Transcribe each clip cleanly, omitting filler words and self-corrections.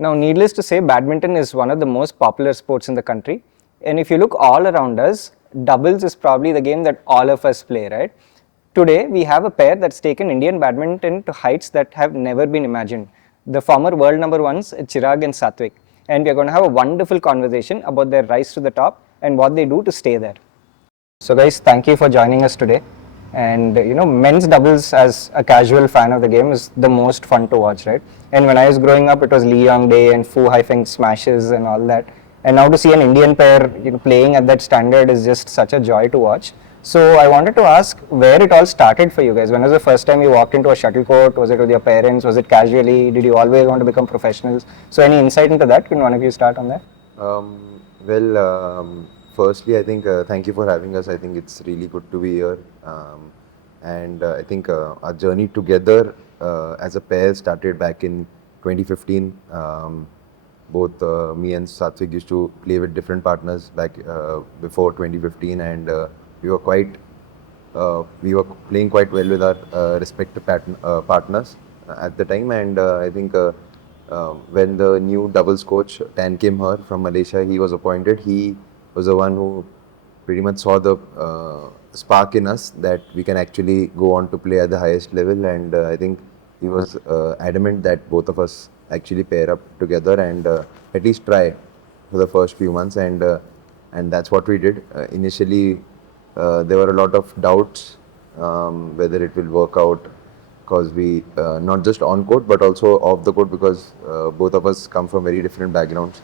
Now, needless to say, badminton is one of the most popular sports in the country. And if you look all around us, doubles is probably the game that all of us play, right? Today, we have a pair that's taken Indian badminton to heights that have never been imagined. The former world number ones, Chirag and Satwik. And we are going to have a wonderful conversation about their rise to the top and what they do to stay there. So guys, thank you for joining us today. And men's doubles as a casual fan of the game is the most fun to watch, right? And when I was growing up, it was Lee Yong Day and Fu Haifeng smashes and all that. And now to see an Indian pair playing at that standard is just such a joy to watch. So I wanted to ask where it all started for you guys. When was the first time you walked into a shuttle court? Was it with your parents? Was it casually? Did you always want to become professionals? So any insight into that? Can one of you start on that? Firstly, I think thank you for having us. I think it's really good to be here. And I think our journey together as a pair started back in 2015. Both me and Satwik used to play with different partners back before 2015, and we were playing quite well with our respective partners at the time. And I think when the new doubles coach Tan Kim Her from Malaysia, he was appointed. He was the one who pretty much saw the spark in us that we can actually go on to play at the highest level. And I think he was adamant that both of us actually pair up together and at least try for the first few months. And that's what we did. Initially, there were a lot of doubts whether it will work out, because we not just on court but also off the court, because both of us come from very different backgrounds.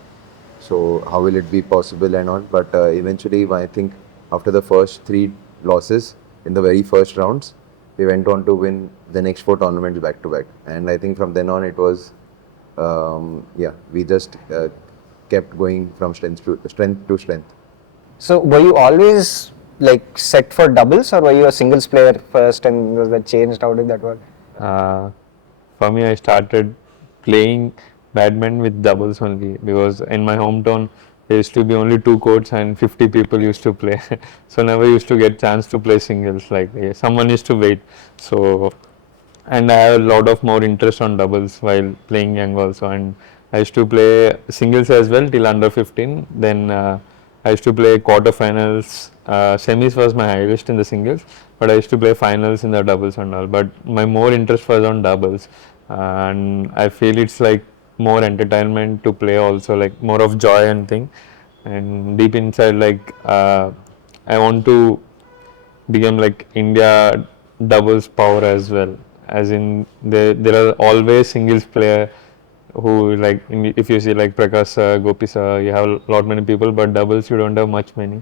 So how will it be possible and all? But eventually, I think after the first 3 losses in the very first rounds, we went on to win the next 4 tournaments back to back. And I think from then on, it was we just kept going from strength to strength. So were you always like set for doubles, or were you a singles player first and was that changed? How did that work? For me, I started playing badminton with doubles only, because in my hometown there used to be only 2 courts and 50 people used to play. So never used to get chance to play singles. Like someone used to wait. So, and I have a lot of more interest on doubles while playing young also. And I used to play singles as well till under 15. Then I used to play quarterfinals. Semis was my highest in the singles, but I used to play finals in the doubles and all. But my more interest was on doubles, and I feel it's like more entertainment to play also, like more of joy and thing. And deep inside, like I want to become like India doubles power as well. As in there are always singles player who, like if you see like Prakash sir, Gopi sir, you have a lot many people, but doubles you don't have much many.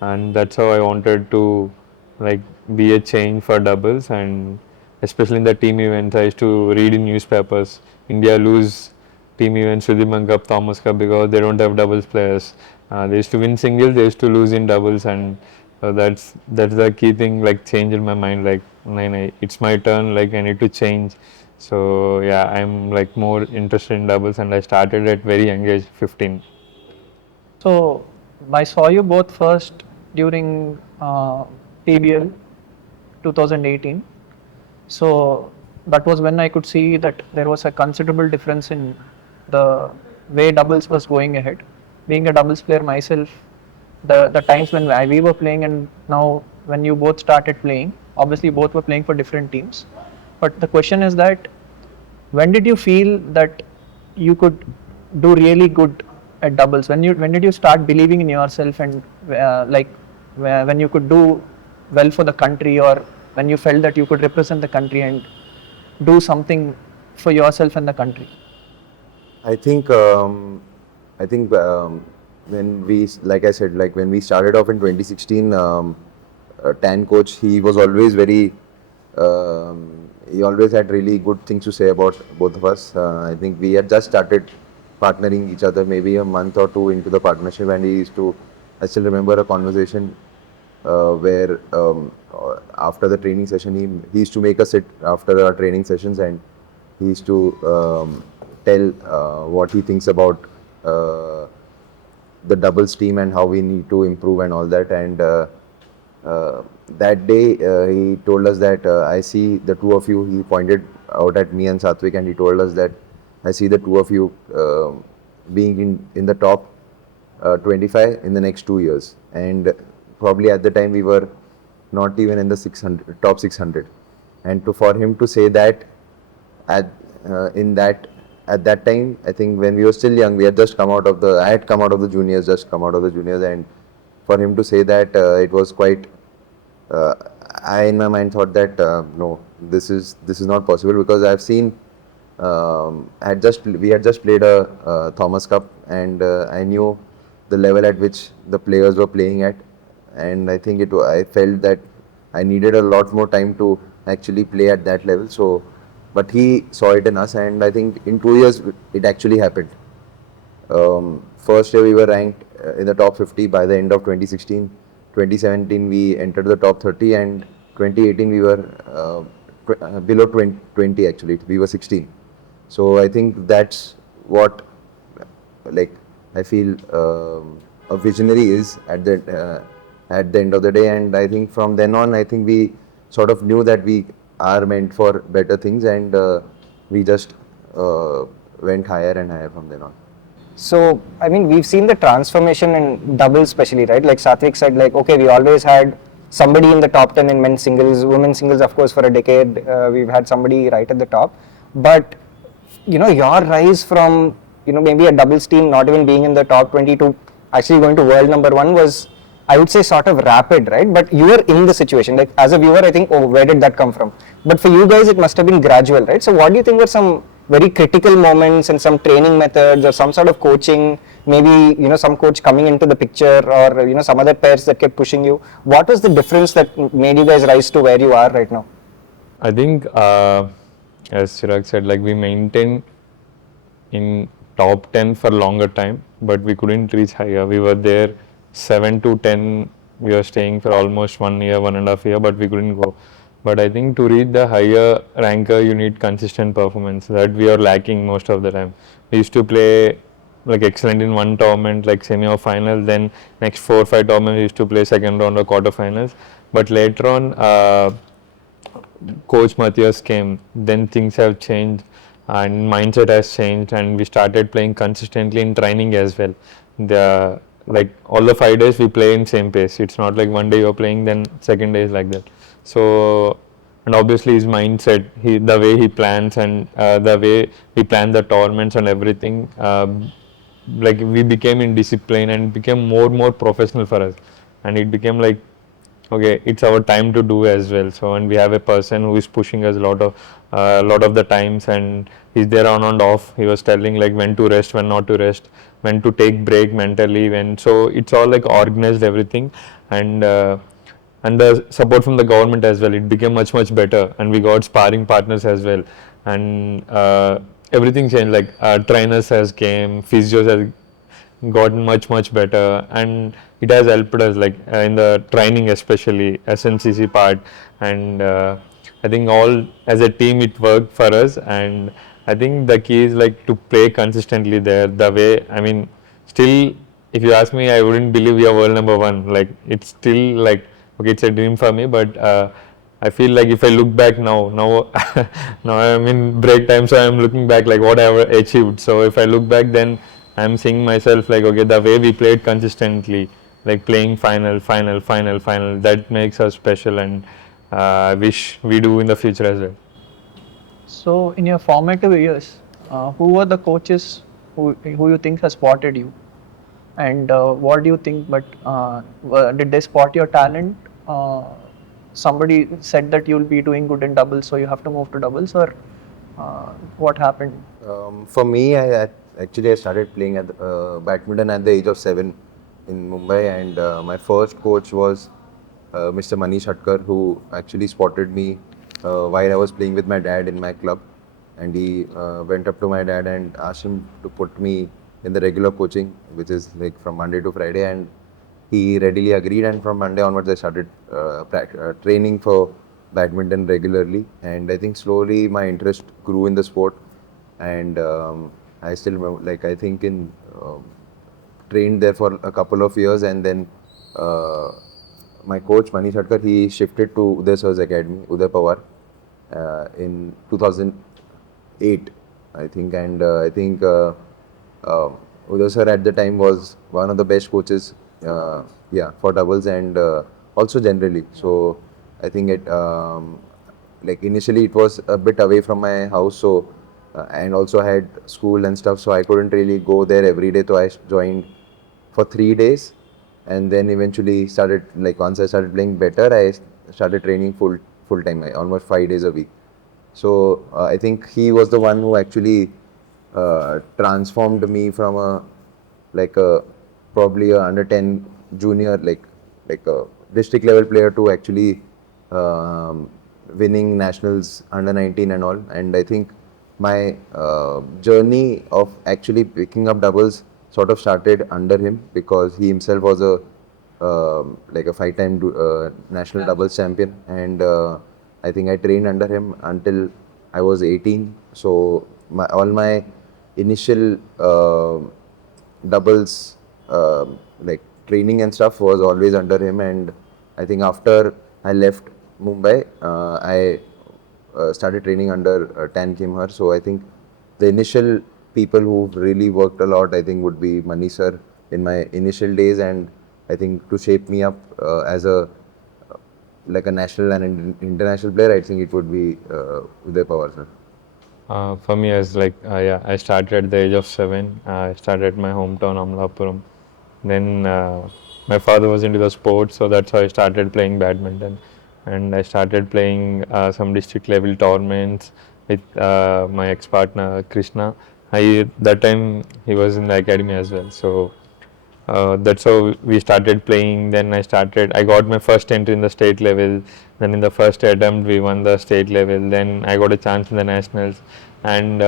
And that's how I wanted to like be a change for doubles. And especially in the team events, I used to read in newspapers, India lose team events, Sudhirman Cup, Thomas Cup, because they don't have doubles players. They used to win singles, they used to lose in doubles. And that's the key thing, like change in my mind, like nah, it's my turn, like I need to change. So yeah, I'm like more interested in doubles, and I started at very young age, 15. So I saw you both first during PBL 2018. So that was when I could see that there was a considerable difference in the way doubles was going ahead. Being a doubles player myself, the times when we were playing and now when you both started playing, obviously both were playing for different teams. But the question is that when did you feel that you could do really good at doubles? When did you start believing in yourself, and when you could do well for the country, or when you felt that you could represent the country and do something for yourself and the country? I think when we, like I said, like when we started off in 2016, Tan coach, he was always very, he always had really good things to say about both of us. I think we had just started partnering each other maybe a month or 2 into the partnership, and I still remember a conversation where after the training session, he used to make us sit after our training sessions, and he used to tell what he thinks about the doubles team and how we need to improve and all that. And that day he told us that I see the 2 of you, he pointed out at me and Satwik, and he told us that I see the two of you being in the top 25 in the next 2 years. And probably at the time we were not even in the 600 top 600. And for him to say that at in that at that time, I think when we were still young, we had just come out of the I had come out of the juniors, just come out of the juniors, and for him to say that, it was quite. Uh, I in my mind thought that, no, this is not possible, because I've seen. We had just played a Thomas Cup, and I knew the level at which the players were playing at, and I think I felt that I needed a lot more time to actually play at that level. So, but he saw it in us, and I think in 2 years it actually happened. First year we were ranked in the top 50 by the end of 2016. 2017 we entered the top 30, and 2018 we were below 20 actually. We were 16. So I think that's what, like, I feel a visionary is at the end of the day. And I think from then on, I think we sort of knew that we are meant for better things, and we just went higher and higher from then on. So, I mean, we've seen the transformation in doubles especially, right? Like Satwik said, like, okay, we always had somebody in the top 10 in men's singles, women's singles, of course, for a decade, we've had somebody right at the top. But, you know, your rise from, you know, maybe a doubles team not even being in the top 20 to actually going to world #1 was, I would say, sort of rapid, right? But you were in the situation. Like, as a viewer, I think, oh, where did that come from? But for you guys, it must have been gradual, right? So what do you think were some very critical moments and some training methods or some sort of coaching, maybe, you know, some coach coming into the picture, or, you know, some other pairs that kept pushing you? What was the difference that made you guys rise to where you are right now? I think, as Chirag said, like we maintained in top 10 for longer time, but we couldn't reach higher. We were there 7 to 10. We were staying for almost 1 year, 1.5 years, but we couldn't go. But I think to reach the higher ranker, you need consistent performance. That we are lacking most of the time. We used to play like excellent in one tournament, like semi or final. Then next 4 or 5 tournaments, we used to play second round or quarterfinals. But later on, Coach Matthias came. Then things have changed, and mindset has changed, and we started playing consistently in training as well. The like all the 5 days we play in same pace. It's not like one day you're playing, then second day is like that. So, and obviously his mindset, the way he plans, and the way we plan the tournaments and everything, like we became in discipline and became more professional for us, and it became like, okay, it's our time to do as well. So, and we have a person who is pushing us lot of the times, and he's there on and off. He was telling like when to rest, when not to rest, when to take break mentally, when. So it's all like organized everything, and the support from the government as well. It became much better, and we got sparring partners as well, and everything changed. Like trainers has came, physios has gotten much better, and it has helped us like in the training, especially SNCC part, and I think all as a team it worked for us. And I think the key is like to play consistently there. The way, I mean, still, if you ask me, I wouldn't believe we are world #1. Like it's still like, okay, it's a dream for me, but I feel like if I look back now now I'm in break time, so I'm looking back like what I have achieved. So if I look back, then I'm seeing myself like, okay, the way we played consistently, like playing final, that makes us special, and I wish we do in the future as well. So, in your formative years, who were the coaches who you think has spotted you, and what do you think? But did they spot your talent? Somebody said that you'll be doing good in doubles, so you have to move to doubles, or what happened? For me, I started playing at badminton at the age of 7 in Mumbai, and my first coach was Mr. Manish Hatkar, who actually spotted me while I was playing with my dad in my club, and he went up to my dad and asked him to put me in the regular coaching, which is like from Monday to Friday, and he readily agreed. And from Monday onwards, I started training for badminton regularly, and I think slowly my interest grew in the sport, and I still remember, like I think in trained there for a couple of years, and then my coach Manish Hatkar, he shifted to Uday Sir's academy, Uday Pawar, in 2008, I think, and I think Uday sir at the time was one of the best coaches, yeah, for doubles and also generally. So I think it, like initially it was a bit away from my house, so and also I had school and stuff, so I couldn't really go there every day. So I joined for 3 days, and then eventually started, like once I started playing better, I started training full time, almost 5 days a week. So I think he was the one who actually transformed me from a like a probably a under 10 junior, like a district level player, to actually winning nationals under 19 and all. And I think my journey of actually picking up doubles sort of started under him, because he himself was a like a 5-time national doubles champion, and I think I trained under him until I was 18. So all my initial doubles like training and stuff was always under him. And I think after I left Mumbai, I started training under Tan Kim Har. So I think the initial people who really worked a lot, I think, would be Mani sir in my initial days, and I think to shape me up as a like a national and international player, I think it would be Uday Pawar sir. For me, as like yeah, I started at the age of 7. I started my hometown Amlapuram. Then my father was into the sports, so that's how I started playing badminton. And I started playing some district level tournaments with my ex-partner Krishna. That time he was in the academy as well. So that's how we started playing. Then I got my first entry in the state level. Then in the first attempt we won the state level. Then I got a chance in the nationals, and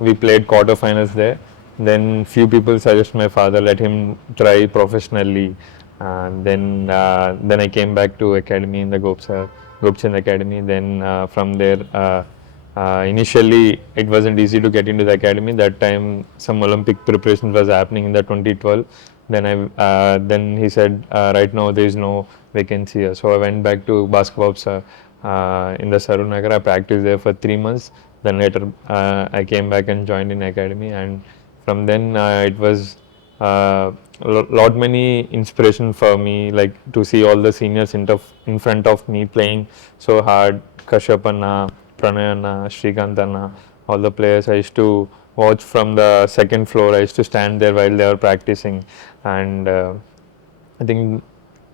we played quarterfinals there. Then few people suggest my father let him try professionally. Then I came back to academy in the Gopchand Academy. Then from there. Initially, it wasn't easy to get into the academy. That time, some Olympic preparation was happening in the 2012. Then he said, right now there is no vacancy here. So I went back to basketball in the Sarunagar. I practiced there for 3 months. Then later, I came back and joined in academy, and from then it was lot many inspiration for me, like to see all the seniors in front of me playing so hard. Kashyap Anna, Pranay Anna, Shrikant Anna, all the players I used to watch from the second floor. I used to stand there while they were practicing, and I think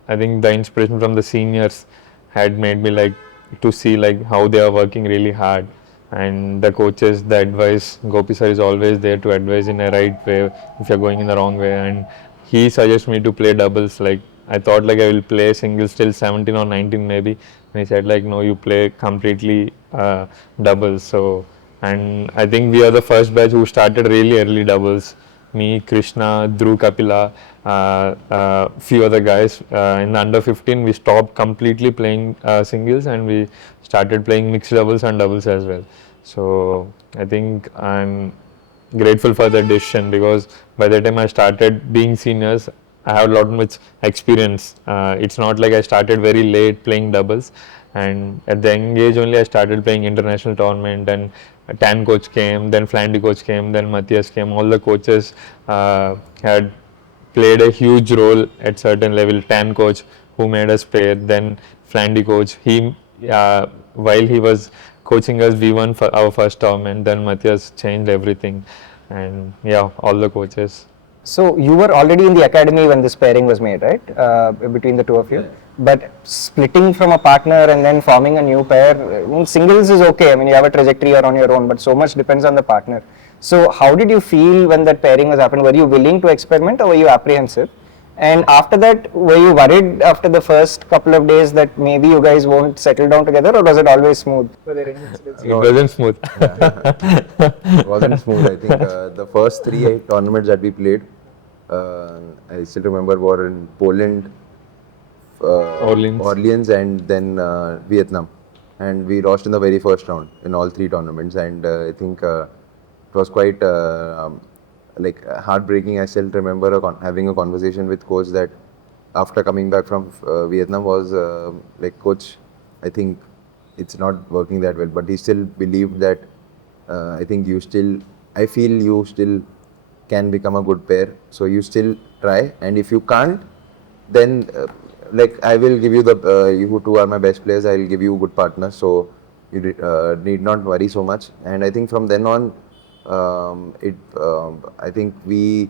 I think the inspiration from the seniors had made me like to see like how they are working really hard, and the coaches, the advice. Gopi sir is always there to advise in a right way if you're going in the wrong way, and he suggests me to play doubles. Like I thought like I will play singles till 17 or 19 maybe, and he said like no, you play completely doubles. So, and I think we are the first batch who started really early doubles. Me, Krishna, Dhruv Kapila, few other guys. In the under 15, we stopped completely playing singles, and we started playing mixed doubles and doubles as well. So I think I'm grateful for that decision, because by the time I started being seniors, I have a lot much experience. It's not like I started very late playing doubles, and at the young age only I started playing international tournament, and Tan coach came, then Flandy coach came, then Matthias came. All the coaches had played a huge role at certain level. Tan coach who made us pair, then Flandy coach. While he was coaching us, we won for our first tournament. Then Matthias changed everything, and yeah, all the coaches. So you were already in the academy when this pairing was made, right? Between the two of you. But splitting from a partner and then forming a new pair, I mean, singles is okay. I mean, you have a trajectory, you're on your own, but so much depends on the partner. So how did you feel when that pairing was happening? Were you willing to experiment, or were you apprehensive? And after that, were you worried after the first couple of days that maybe you guys won't settle down together, or was it always smooth? It wasn't smooth. It wasn't smooth. I think the first 3 tournaments that we played, I still remember, were in Poland, Orleans, and then Vietnam, and we lost in the very first round in all 3 tournaments. And I think it was quite like heartbreaking. I still remember having a conversation with coach that after coming back from Vietnam was like, coach, I think it's not working that well, but he still believed that I think I feel you still can become a good pair. So you still try, and if you can't, then like I will give you you two are my best players. I will give you good partners. So you need not worry so much. And I think from then on, I think we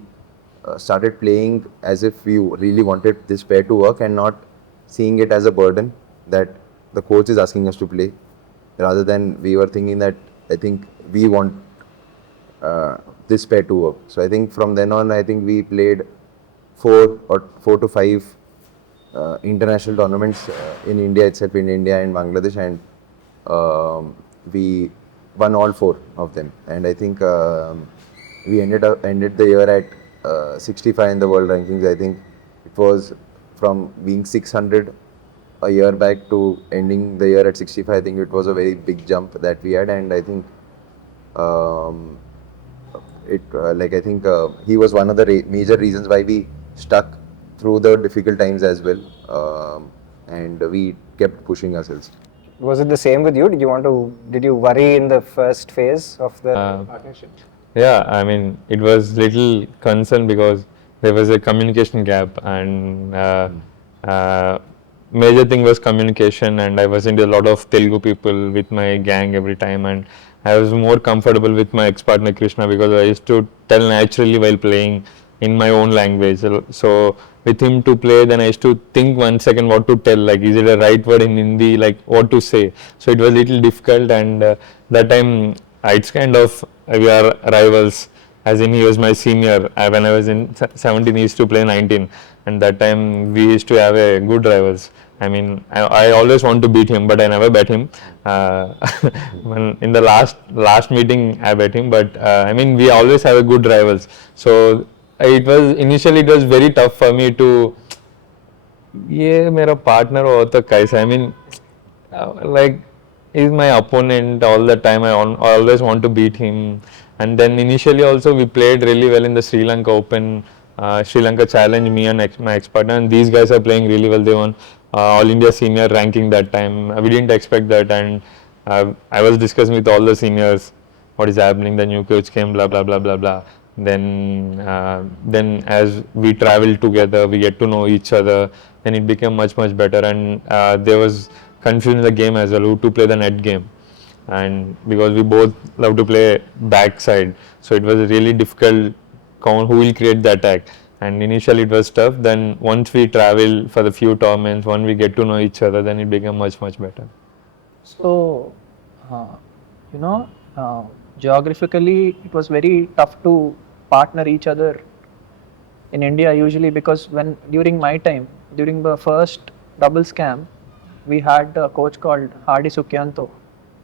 started playing as if we really wanted this pair to work and not seeing it as a burden that the coach is asking us to play, rather than we were thinking that I think we want this pair to work. So I think from then on, I think we played 4 to 5 international tournaments in India itself, in India and Bangladesh, and we won all 4 of them. And I think we ended the year at 65 in the world rankings. I think it was from being 600 a year back to ending the year at 65. I think it was a very big jump that we had, and I think I think he was one of the major reasons why we stuck through the difficult times as well, and we kept pushing ourselves. Was it the same with you? Did you worry in the first phase of the partnership? Yeah, I mean, it was little concern because there was a communication gap, and major thing was communication, and I was into a lot of Telugu people with my gang every time, and I was more comfortable with my ex-partner Krishna because I used to tell naturally while playing in my own language. So with him to play, then I used to think 1 second what to tell, like is it a right word in Hindi, like what to say. So it was little difficult, and that time it's kind of we are rivals. As in, he was my senior. When I was in 17, he used to play 19, and that time we used to have a good rivals. I mean, I always want to beat him, but I never bet him. When in the last meeting, I bet him, but I mean, we always have a good rivals. So initially it was very tough for me to ये मेरा partner हो तो कैसा, I mean, like he's my opponent all the time. I always want to beat him. And then initially also we played really well in the Sri Lanka Open. Sri Lanka challenged me and my ex-partner, and these guys are playing really well. They won All India Senior ranking that time. We didn't expect that, and I was discussing with all the seniors what is happening. The new coach came, blah blah blah blah blah. Then as we traveled together, we get to know each other. Then it became much better, and there was confusion in the game as well, who to play the net game. And because we both love to play backside, so it was really difficult who will create the attack. And initially it was tough. Then once we travel for the few tournaments, when we get to know each other, then it became much better. So, geographically, it was very tough to partner each other in India usually, because during my time, during the first doubles camp, we had a coach called Hardy Sukyanto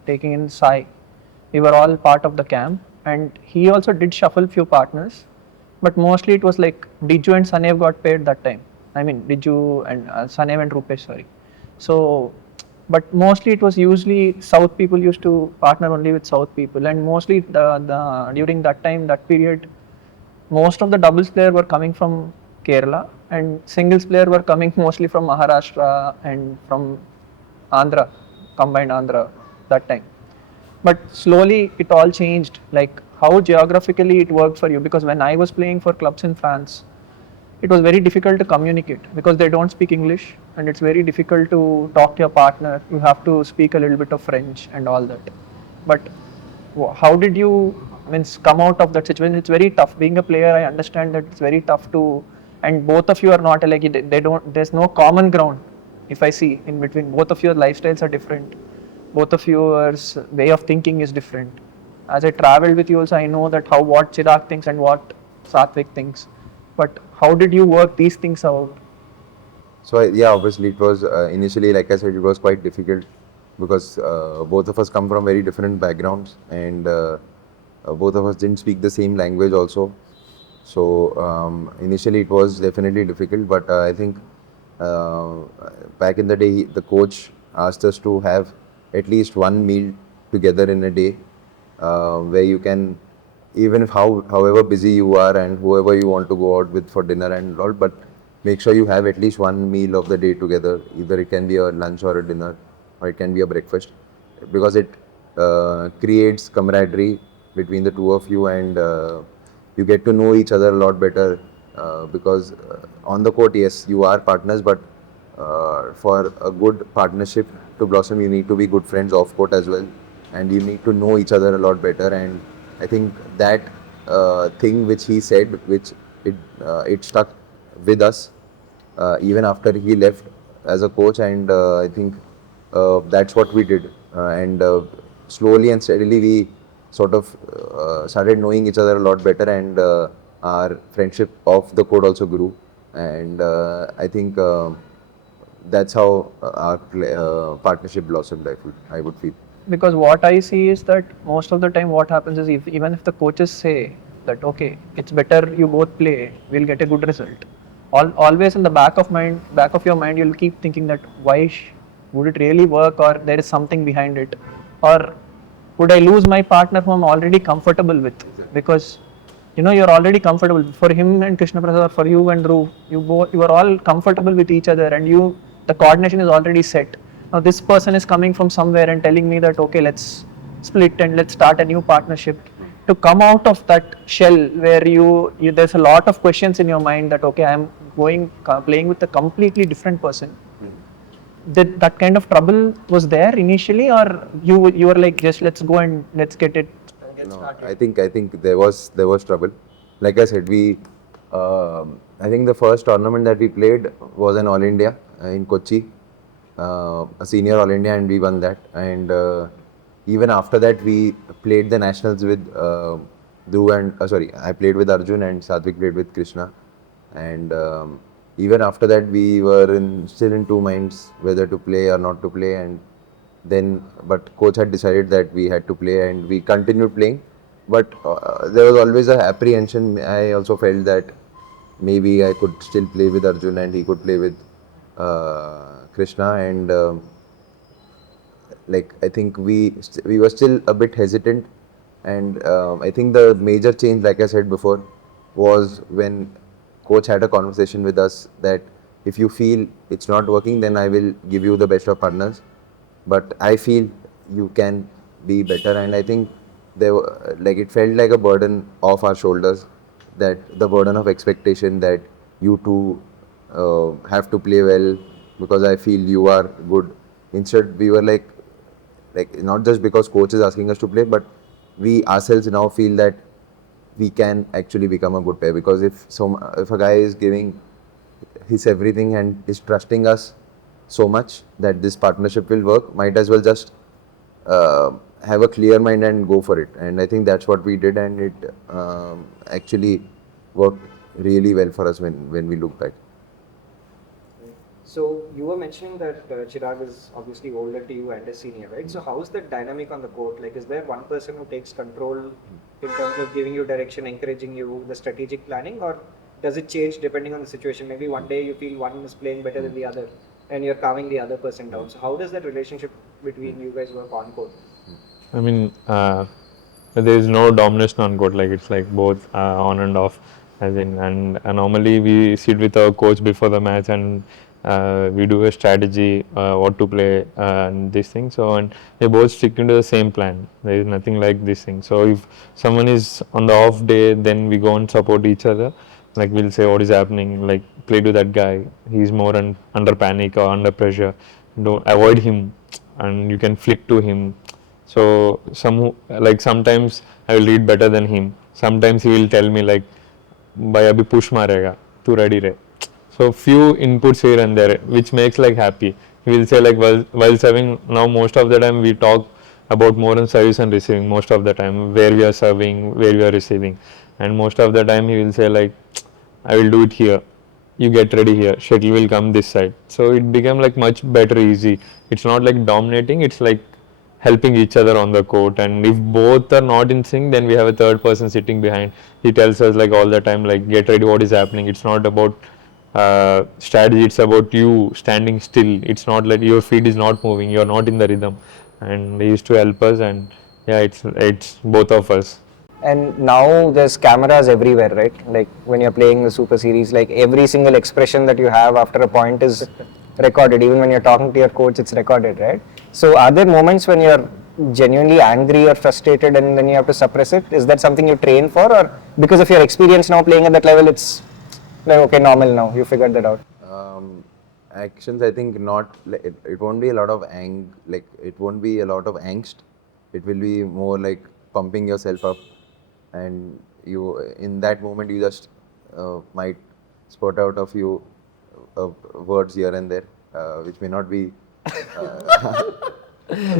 taking in Sai. We were all part of the camp, and he also did shuffle few partners, but mostly it was like Diju and Sanev got paired that time. I mean, Diju and Sanev and Rupesh, sorry. So, but mostly it was usually South people used to partner only with South people, and mostly during that time, that period, most of the doubles player were coming from Kerala, and singles player were coming mostly from Maharashtra and from Andhra, combined Andhra that time. But slowly it all changed, like how geographically it worked for you, because when I was playing for clubs in France, it was very difficult to communicate because they don't speak English, and it's very difficult to talk to your partner. You have to speak a little bit of French and all that. But how did you come out of that situation? It's very tough. Being a player, I understand that it's very tough and both of you are not like, there's no common ground. If I see in between, both of your lifestyles are different. Both of your way of thinking is different. As I traveled with you also, I know that what Chirag thinks and what Satwik thinks. But how did you work these things out? So yeah, obviously it was initially, like I said, it was quite difficult because both of us come from very different backgrounds, and both of us didn't speak the same language also. So initially it was definitely difficult, but I think back in the day, the coach asked us to have at least one meal together in a day, where you can, even if however busy you are and whoever you want to go out with for dinner and all, but make sure you have at least one meal of the day together. Either it can be a lunch or a dinner, or it can be a breakfast, because it creates camaraderie between the two of you, and you get to know each other a lot better because on the court, yes, you are partners, but for a good partnership to blossom, you need to be good friends off court as well, and you need to know each other a lot better. And I think that thing which he said, which it stuck with us even after he left as a coach, and I think that's what we did. And slowly and steadily, we sort of started knowing each other a lot better, and our friendship off the court also grew. And I think that's how our partnership blossomed. I would feel. Because what I see is that most of the time what happens is even if the coaches say that okay, it's better you both play, we'll get a good result. Always in the back of your mind, you'll keep thinking that would it really work, or there is something behind it, or would I lose my partner who I'm already comfortable with? Because you're already comfortable. For him and Krishna Prasad, or for you and Dhruv, you are all comfortable with each other, and the coordination is already set. Now this person is coming from somewhere and telling me that okay, let's split and let's start a new partnership. To come out of that shell where there's a lot of questions in your mind that okay, I'm playing with a completely different person. That kind of trouble was there initially, or you were like, just let's go and let's get it. No, I think there was trouble. Like I said, I think the first tournament that we played was an All India in Kochi, a senior All India, and we won that. And even after that, we played the nationals with Dhruv and I played with Arjun, and Satwik played with Krishna. And even after that, we were still in two minds whether to play or not to play. And but coach had decided that we had to play, and we continued playing. But there was always a apprehension. I also felt that maybe I could still play with Arjun and he could play with Krishna, and I think we were still a bit hesitant. And I think the major change, like I said before, was when coach had a conversation with us that if you feel it's not working, then I will give you the best of partners. But I feel you can be better, and I think it felt like a burden off our shoulders, that the burden of expectation that you two have to play well because I feel you are good. Instead, we were like not just because coach is asking us to play, but we ourselves now feel that we can actually become a good pair, because if a guy is giving his everything and is trusting us so much that this partnership will work, might as well just have a clear mind and go for it. And I think that's what we did, and it actually worked really well for us when we look back. So you were mentioning that Chirag is obviously older to you and a senior, right? So how is the dynamic on the court? Like, is there one person who takes control in terms of giving you direction, encouraging you, the strategic planning, or does it change depending on the situation? Maybe one day you feel one is playing better than the other and you're calming the other person down. So how does that relationship between you guys work on court? I mean, there is no domination on court. Like it's like both on and off. As in, and normally we sit with our coach before the match and we do a strategy, what to play and this thing. So and they both stick into the same plan. There is nothing like this thing. So if someone is on the off day, then we go and support each other. Like we'll say what is happening. Like play to that guy. He's more under panic or under pressure. Don't avoid him, and you can flick to him. So sometimes I will read better than him. Sometimes he will tell me like, "Bhai abhi push marega, tu ready re." So few inputs here and there, which makes like happy. He will say like while serving, now most of the time we talk about more on service and receiving. Most of the time where we are serving, where we are receiving, and most of the time he will say like, "I will do it here. You get ready here. Shuttle will come this side." So it became like much better, easy. It's not like dominating. It's like helping each other on the court, and if both are not in sync, then we have a third person sitting behind. He tells us like all the time like, get ready, what is happening. It's not about strategy, it's about you standing still. It's not like your feet is not moving, you're not in the rhythm, and he used to help us. And yeah, it's both of us. And now there's cameras everywhere, right? Like when you're playing the Super Series, like every single expression that you have after a point is recorded. Even when you're talking to your coach, it's recorded, right? So are there moments when you're genuinely angry or frustrated and then you have to suppress it? Is that something you train for, or because of your experience now playing at that level, it's like okay, normal now, you figured that out? Actions, I think not. It won't be a lot of like it won't be a lot of angst. It will be more like pumping yourself up, and you in that moment you just might spurt out a few words here and there, which may not be.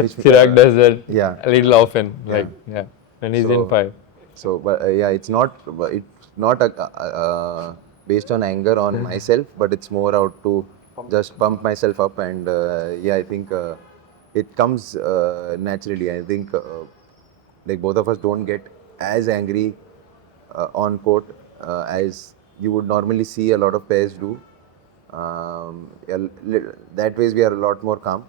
Which Chirag does that yeah. a little often, Yeah. like when he's in So- five. So, but yeah, it's not based on anger on myself, but it's more out to just pump myself up, and yeah, I think it comes naturally. I think like both of us don't get as angry on court as you would normally see a lot of pairs do. That ways we are a lot more calm.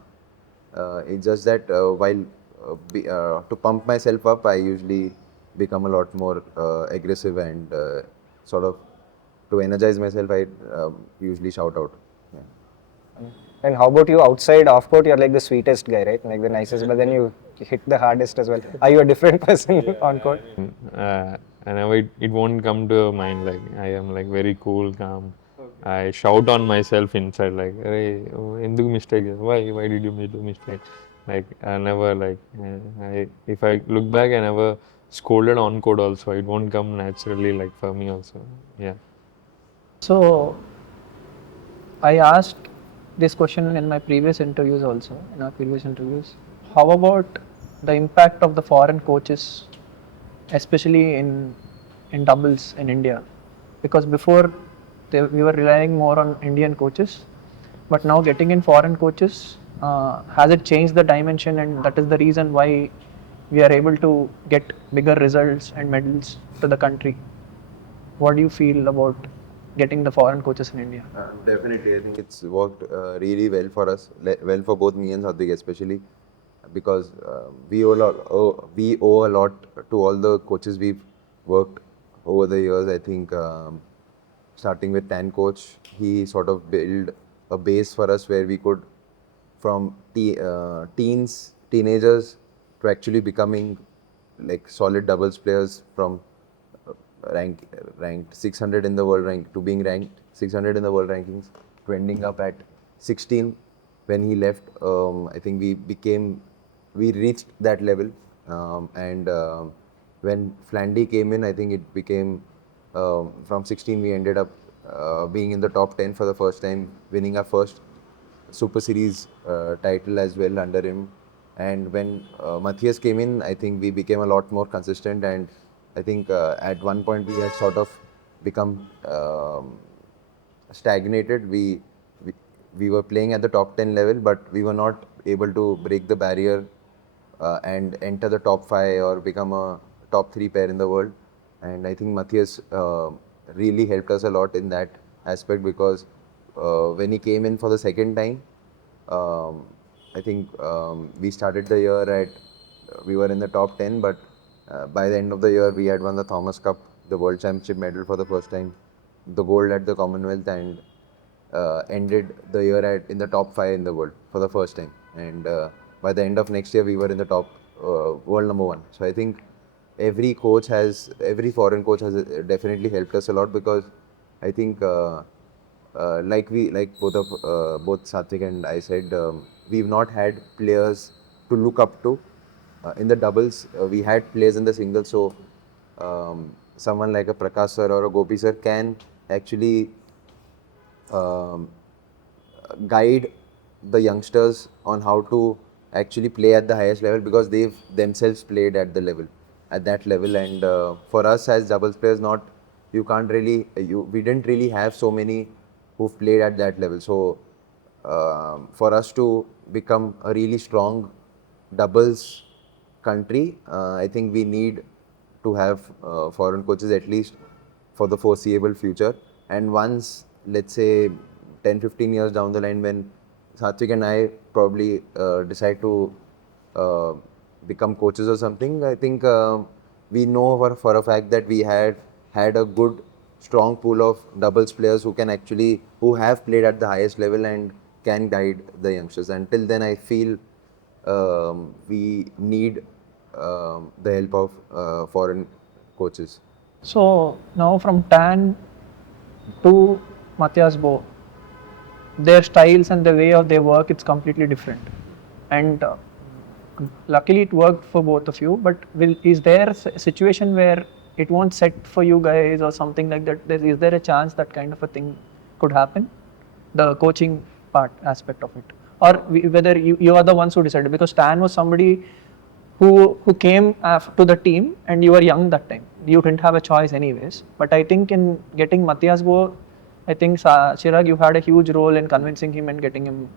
It's just that to pump myself up, I usually become a lot more aggressive and sort of to energize myself. I usually shout out. Yeah. And how about you outside off court? You're like the sweetest guy, right? Like the nicest, but then you hit the hardest as well. Are you a different person on court? And it won't come to mind. Like I am like very cool, calm. I shout on myself inside, like, "Hey, ఎందుకు mistake? Why did you make the mistake?" Like I never like if I look back, I never scolded on court. Also, it won't come naturally like for me also. Yeah. So I asked this question in my previous interviews also, in our previous interviews. How about the impact of the foreign coaches, especially in doubles in India? Because before we were relying more on Indian coaches, but now getting in foreign coaches, has it changed the dimension, and that is the reason why we are able to get bigger results and medals to the country? What do you feel about getting the foreign coaches in India? Definitely, I think it's worked really well for us, well for both me and Satwik especially, because we owe a lot to all the coaches we've worked over the years. I think starting with Tan coach, he sort of built a base for us where we could, from teenagers to actually becoming like solid doubles players, from ranked 600 in the world rank to being ranked 600 in the world rankings to ending up at 16 when he left. I think we reached that level, and when Flandy came in, I think it became from 16 we ended up being in the top 10 for the first time, winning our first Super Series title as well under him. And when Matthias came in, I think we became a lot more consistent, and I think at one point we had sort of become stagnated. We were playing at the top 10 level, but we were not able to break the barrier and enter the top 5 or become a top 3 pair in the world. And I think Matthias really helped us a lot in that aspect, because when he came in for the second time, I think we started the year we were in the top 10, but by the end of the year we had won the Thomas Cup, the World Championship medal for the first time, the gold at the Commonwealth, and ended the year in the top 5 in the world for the first time. And by the end of next year we were in the top world #1. So I think every foreign coach has definitely helped us a lot, because I think like both Satwik and I said, we've not had players to look up to. In the doubles, we had players in the singles, so someone like a Prakash sir or a Gopi sir can actually um, guide the youngsters on how to actually play at the highest level, because they've themselves played at that level. And for us as doubles players, we didn't really have so many who've played at that level. So for us to become a really strong doubles country, I think we need to have foreign coaches at least for the foreseeable future. And once, let's say 10-15 years down the line, when Satwik and I probably decide to become coaches or something, I think we know for a fact that we had a good strong pool of doubles players who have played at the highest level and can guide the youngsters. Until then, I feel we need the help of foreign coaches. So now from Tan to Matthias Bo, their styles and the way of their work, it's completely different. And luckily it worked for both of you, but is there a situation where it won't set for you guys or something like that? Is there a chance that kind of a thing could happen? The coaching part aspect of it, or whether you are the ones who decided, because Stan was somebody who came to the team and you were young that time. You didn't have a choice anyways. But I think in getting Matthias Bo, I think Chirag, you had a huge role in convincing him and getting him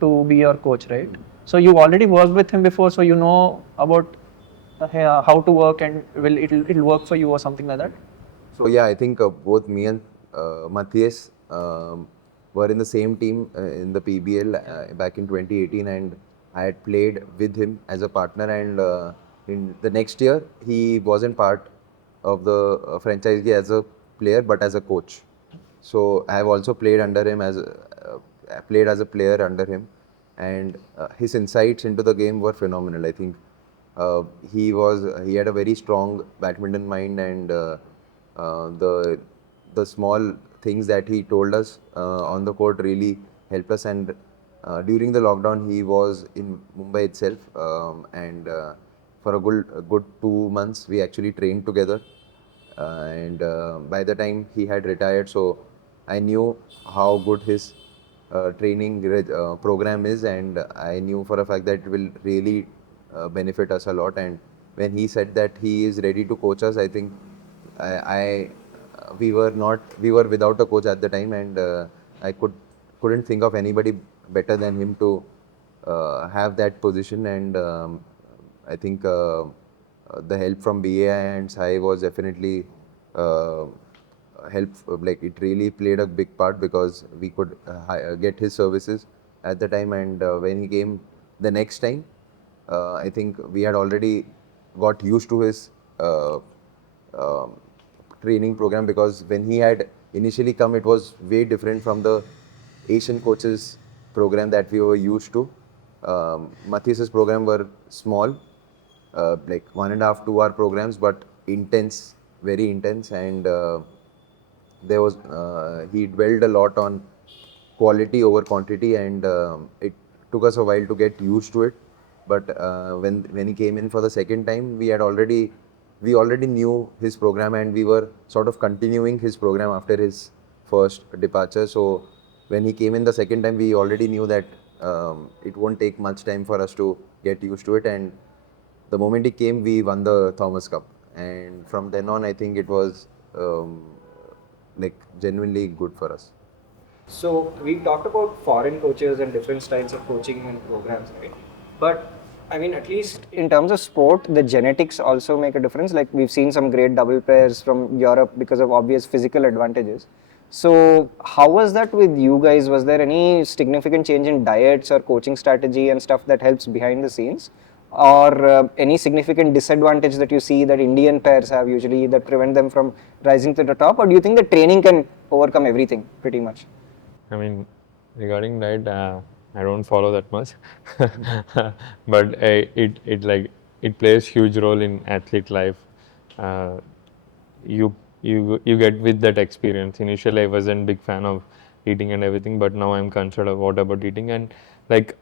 to be your coach, right? So you already worked with him before, so you know about how to work, and it'll work for you or something like that. So yeah, I think both me and Matthias were in the same team in the PBL back in 2018, and I had played with him as a partner. And in the next year, he wasn't part of the franchise as a player, but as a coach. So I have also played under him played as a player under him, and his insights into the game were phenomenal. I think he had a very strong badminton mind, and the small things that he told us on the court really helped us. And during the lockdown, he was in Mumbai itself, and for a good 2 months, we actually trained together. And by the time he had retired, so I knew how good his training program is, and I knew for a fact that it will really benefit us a lot. And when he said that he is ready to coach us, I think I we were without a coach at the time, and I couldn't think of anybody better than him to have that position. And I think the help from BAI and Sai was definitely help. Like, it really played a big part, because we could get his services at the time. And when he came the next time, I think we had already got used to his training program, because when he had initially come, it was way different from the Asian coaches program that we were used to. Matthias's program were small, like 1.5 2 hour programs, but intense, very intense. And there was he dwelled a lot on quality over quantity, and it took us a while to get used to it. But when he came in for the second time, we already knew his program, and we were sort of continuing his program after his first departure. So when he came in the second time, we already knew that it won't take much time for us to get used to it. And the moment he came, we won the Thomas Cup, and from then on, I think it was like genuinely good for us. So we talked about foreign coaches and different styles of coaching and programs, right? But I mean, at least in terms of sport, the genetics also make a difference. Like, we've seen some great double pairs from Europe because of obvious physical advantages. So how was that with you guys? Was there any significant change in diets or coaching strategy and stuff that helps behind the scenes? Or any significant disadvantage that you see that Indian pairs have usually that prevent them from rising to the top? Or do you think that training can overcome everything pretty much? I mean, regarding diet, I don't follow that much, but it plays huge role in athlete life. Uh, you get with that experience. Initially, I wasn't big fan of eating and everything, but now I'm concerned of what about eating. And like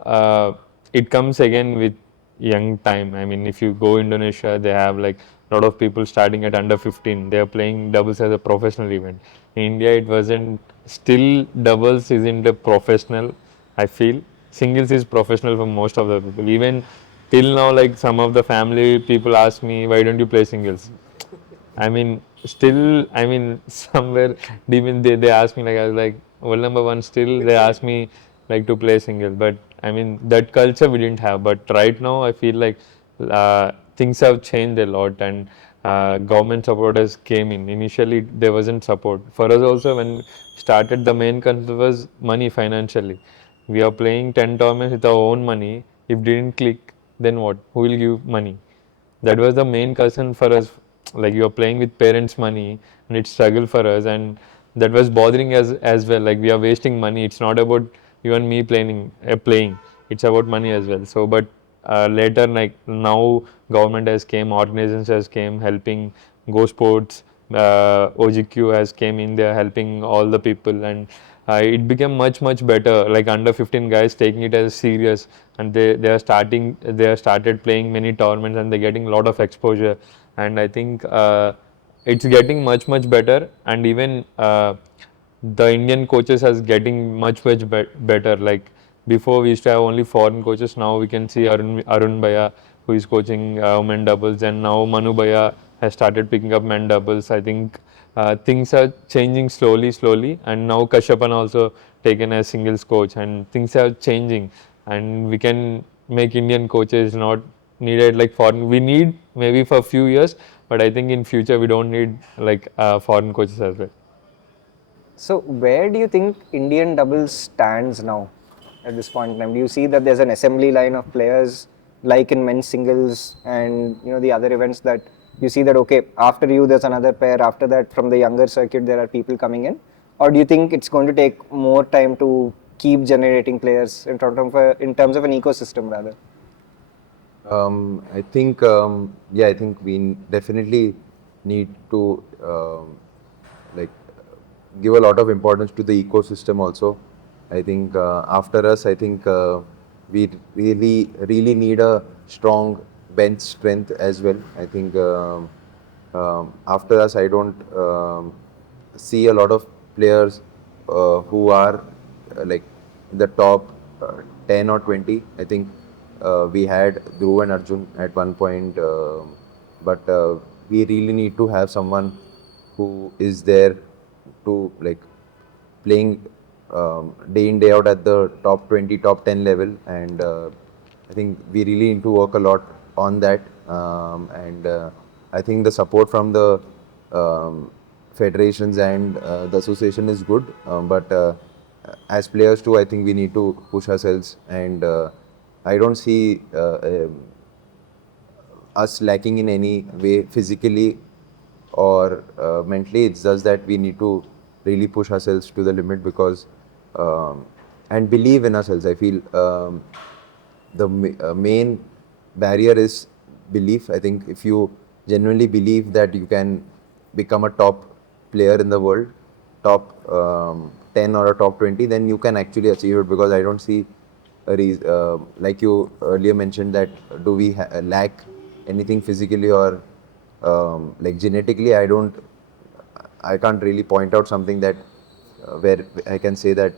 it comes again with young time. I mean, if you go Indonesia, they have like a lot of people starting at under 15. They are playing doubles as a professional event. In India, it wasn't. Still, doubles isn't a professional. I feel singles is professional for most of the people. Even till now, like some of the family people ask me, why don't you play singles? I mean, still, I mean, somewhere even they ask me, like, I was like, world #1, still they ask me like to play single. But I mean, that culture we didn't have. But right now, I feel like things have changed a lot, and government supporters came in. Initially, there wasn't support. For us also, when started, the main concern was money financially. We are playing 10 tournaments with our own money. If didn't click, then what? Who will give money? That was the main concern for us. Like, you are playing with parents' money, and it's struggle for us, and that was bothering us as well. Like, we are wasting money. It's not about you and me playing. It's about money as well. So, but later, like now government has came, organizations has came helping Go Sports, OGQ has came in there helping all the people, and it became much better. Like under 15 guys taking it as serious, and they are started playing many tournaments, and they're getting a lot of exposure. And I think it's getting much better, and even the Indian coaches has getting much better. Like before we used to have only foreign coaches. Now we can see Arun Bhaiya, who is coaching men doubles, and now Manu Bhaiya has started picking up men doubles. I think things are changing slowly, and now Kashyapan also taken as singles coach, and things are changing, and we can make Indian coaches not needed like foreign. We need maybe for a few years, but I think in future we don't need like foreign coaches as well. So where do you think Indian doubles stands now at this point in time? Do you see that there's an assembly line of players like in men's singles and the other events that you see that okay, after you there's another pair, after that from the younger circuit there are people coming in? Or do you think it's going to take more time to keep generating players in terms of an ecosystem rather? I think, I think we definitely need to like give a lot of importance to the ecosystem also. I think after us, I think we really need a strong bench strength as well. I think after us, I don't see a lot of players who are like in the top 10 or 20. I think we had Dhruv and Arjun at one point, but we really need to have someone who is there to like playing day in day out at the top 20, top 10 level, and I think we really need to work a lot on that, and I think the support from the federations and the association is good, but as players too, I think we need to push ourselves, and I don't see us lacking in any way physically or mentally. It's just that we need to really push ourselves to the limit because and believe in ourselves. I feel the main barrier is belief. I think if you genuinely believe that you can become a top player in the world, top 10 or a top 20, then you can actually achieve it, because I don't see a reason, like you earlier mentioned, that do we lack anything physically or like genetically. I can't really point out something that where I can say that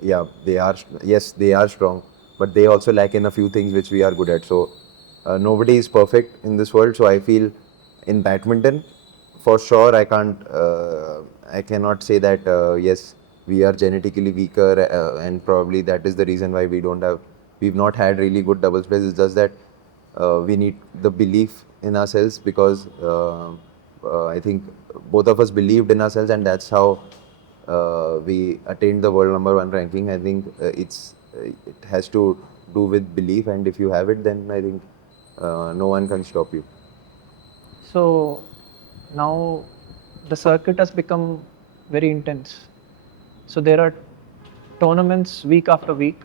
yeah, they are strong, but they also lack in a few things which we are good at. So nobody is perfect in this world. So I feel in badminton, for sure, I cannot say that yes, we are genetically weaker, and probably that is the reason why we've not had really good doubles players. It's just that we need the belief in ourselves, because I think both of us believed in ourselves, and that's how we attained the world #1 ranking. I think it has to do with belief, and if you have it, then I think no one can stop you. So now the circuit has become very intense. So there are tournaments week after week,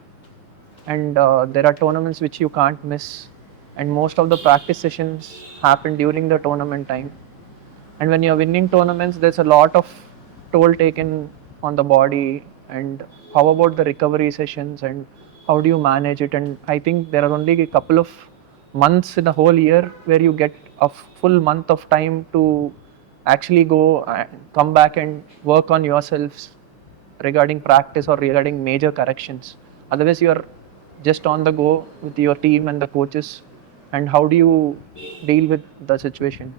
and there are tournaments which you can't miss. And most of the practice sessions happen during the tournament time. And when you're winning tournaments, there's a lot of toll taken on the body. And how about the recovery sessions, and how do you manage it? And I think there are only a couple of months in the whole year where you get a full month of time to actually go and come back and work on yourselves regarding practice or regarding major corrections. Otherwise, you're just on the go with your team and the coaches. And how do you deal with the situation?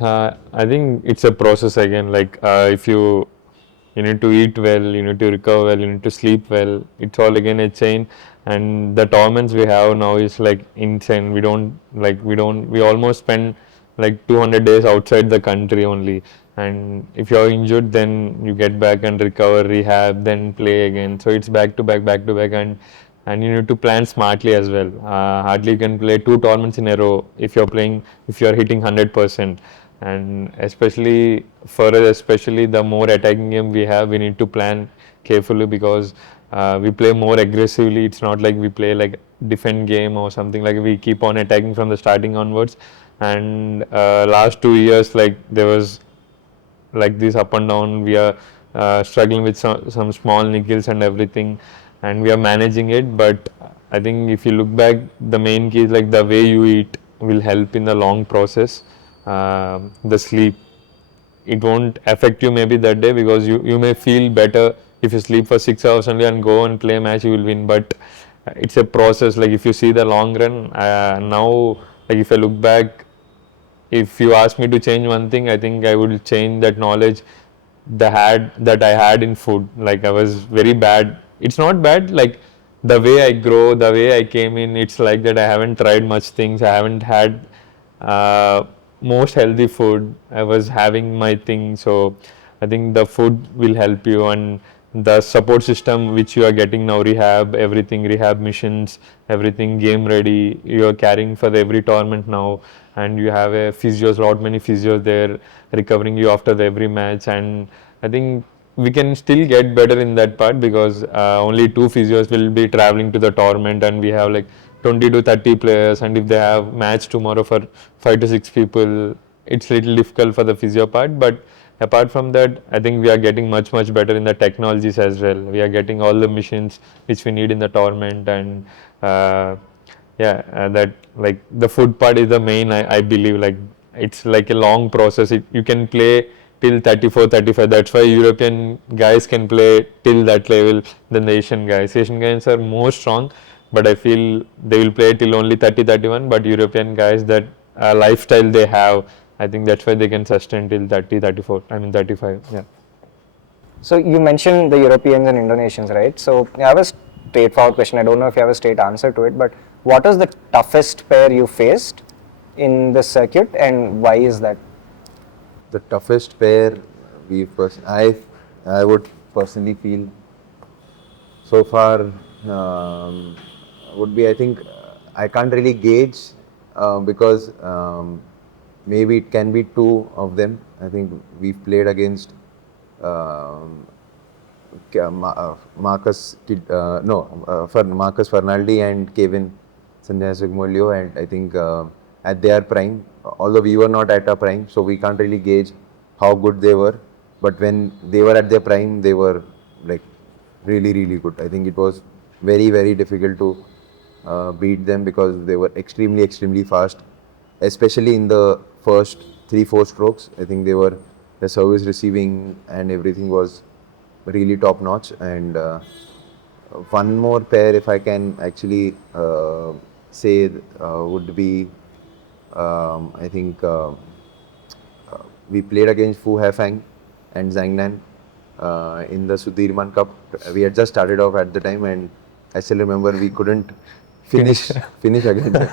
I think it's a process again. Like if you need to eat well, you need to recover well, you need to sleep well. It's all again a chain, and the tournaments we have now is like insane. We almost spend like 200 days outside the country only. And if you're injured, then you get back and recover, rehab, then play again. So it's back to back, and you need to plan smartly as well. Hardly you can play 2 tournaments in a row if you're hitting 100%. And especially the more attacking game we have, we need to plan carefully, because we play more aggressively. It's not like we play like defend game or something, like we keep on attacking from the starting onwards. And last 2 years, like there was like this up and down. We are struggling with some small niggles and everything, and we are managing it. But I think if you look back, the main key is like the way you eat will help in the long process. The sleep, it won't affect you maybe that day, because you may feel better if you sleep for 6 hours only and go and play a match, you will win. But it's a process. Like if you see the long run, now, like if I look back, if you ask me to change one thing, I think I would change that knowledge that I had in food. Like I was very bad. It's not bad. Like the way I grow, the way I came in, it's like that. I haven't tried much things. I haven't had most healthy food. I was having my thing. So I think the food will help you, and the support system which you are getting now, rehab, everything, rehab missions, everything game ready, you are carrying for every tournament now, and you have a physios, lot many physios there recovering you after every match. And I think we can still get better in that part, because only 2 physios will be traveling to the tournament, and we have like 20 to 30 players, and if they have match tomorrow for 5 to 6 people, it's little difficult for the physio part. But apart from that, I think we are getting much better in the technologies as well. We are getting all the machines which we need in the tournament. And that, like the food part is the main, I believe. Like it's like a long process. You can play till 34, 35. That's why European guys can play till that level than the Asian guys. Asian guys are more strong, but I feel they will play till only 30, 31. But European guys, that lifestyle they have, I think that's why they can sustain till 30, 34, I mean 35. Yeah. So you mentioned the Europeans and Indonesians, right? So I have a straightforward question. I don't know if you have a straight answer to it, but what was the toughest pair you faced in the circuit, and why is that? The toughest pair I would personally feel so far would be, I think, I can't really gauge because maybe it can be two of them. I think we've played against Marcus Fernaldi and Kevin Sanjay, and I think at their prime, although we were not at our prime, so we can't really gauge how good they were. But when they were at their prime, they were like really good. I think it was very difficult to beat them, because they were extremely fast, especially in the first 3-4 strokes. I think the service receiving and everything was really top notch. And one more pair, if I can actually say, would be I think we played against Fu Haifang and Zhang Nan in the Sudirman Cup. We had just started off at the time, and I still remember we couldn't finish against them.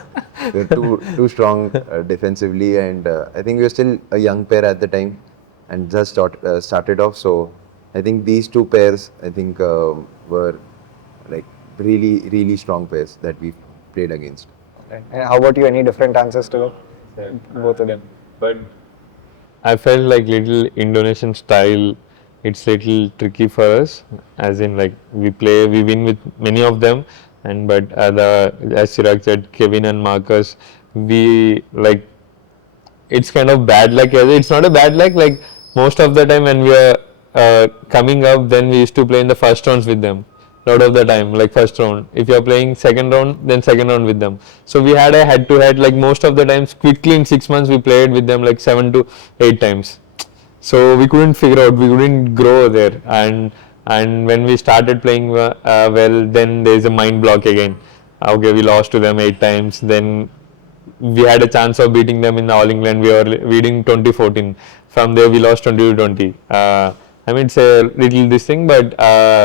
They were too strong defensively, and I think we were still a young pair at the time and just started off. So I think these two pairs, I think, were like really strong pairs that we played against. And how about you? Any different answers to both of them? But I felt like little Indonesian style, it's little tricky for us, as in like we win with many of them, and but as Chirag said, Kevin and Marcus, we like, it's kind of bad luck. It's not a bad luck, like most of the time when we are coming up, then we used to play in the first rounds with them. Lot of the time, like first round. If you are playing second round, then second round with them. So we had a head-to-head, like most of the times, quickly in 6 months we played with them like 7 to 8 times. So we couldn't figure out, we couldn't grow there. And when we started playing well, then there is a mind block again. Okay, we lost to them 8 times. Then we had a chance of beating them in the All England. We were leading 2014. From there we lost 20-20. I mean, it's a little this thing, but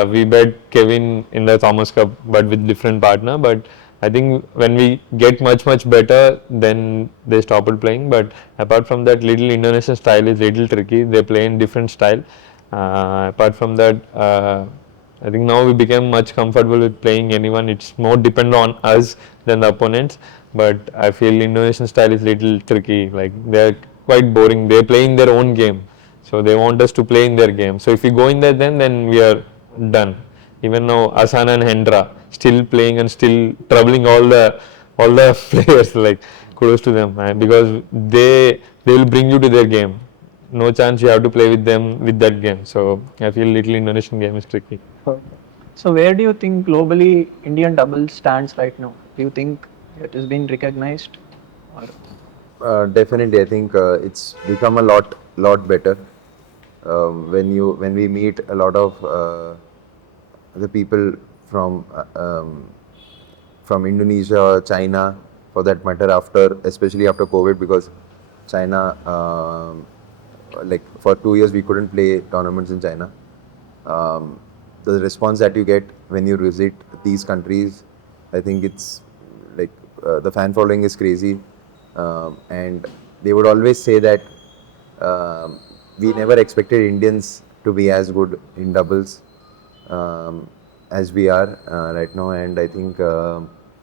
we bet Kevin in the Thomas Cup, but with different partner. But I think when we get much better, then they stopped playing. But apart from that, little Indonesian style is little tricky. They play in different style. Apart from that, I think now we became much comfortable with playing anyone. It's more dependent on us than the opponents. But I feel Indonesian style is little tricky. Like they're quite boring. They're playing their own game. So they want us to play in their game. So if we go in there, then we are done. Even now, Asana and Hendra still playing and still troubling all the players. Like kudos to them, man, because they will bring you to their game. No chance you have to play with them with that game. So I feel little Indonesian game is tricky. So where do you think globally Indian doubles stands right now? Do you think it has been recognized? Or Definitely, I think it's become a lot better. When we meet a lot of the people from Indonesia or China, for that matter, especially after COVID, because China, like for 2 years we couldn't play tournaments in China. The response that you get when you visit these countries, I think it's like the fan following is crazy, and they would always say that we never expected Indians to be as good in doubles as we are right now, and I think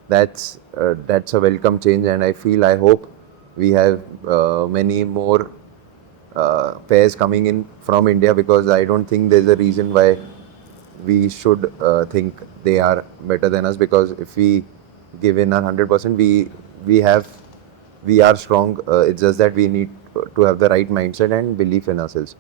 that's a welcome change, and I hope we have many more pairs coming in from India, because I don't think there's a reason why we should think they are better than us, because if we give in our 100%, we are strong. It's just that we need to have the right mindset and belief in ourselves.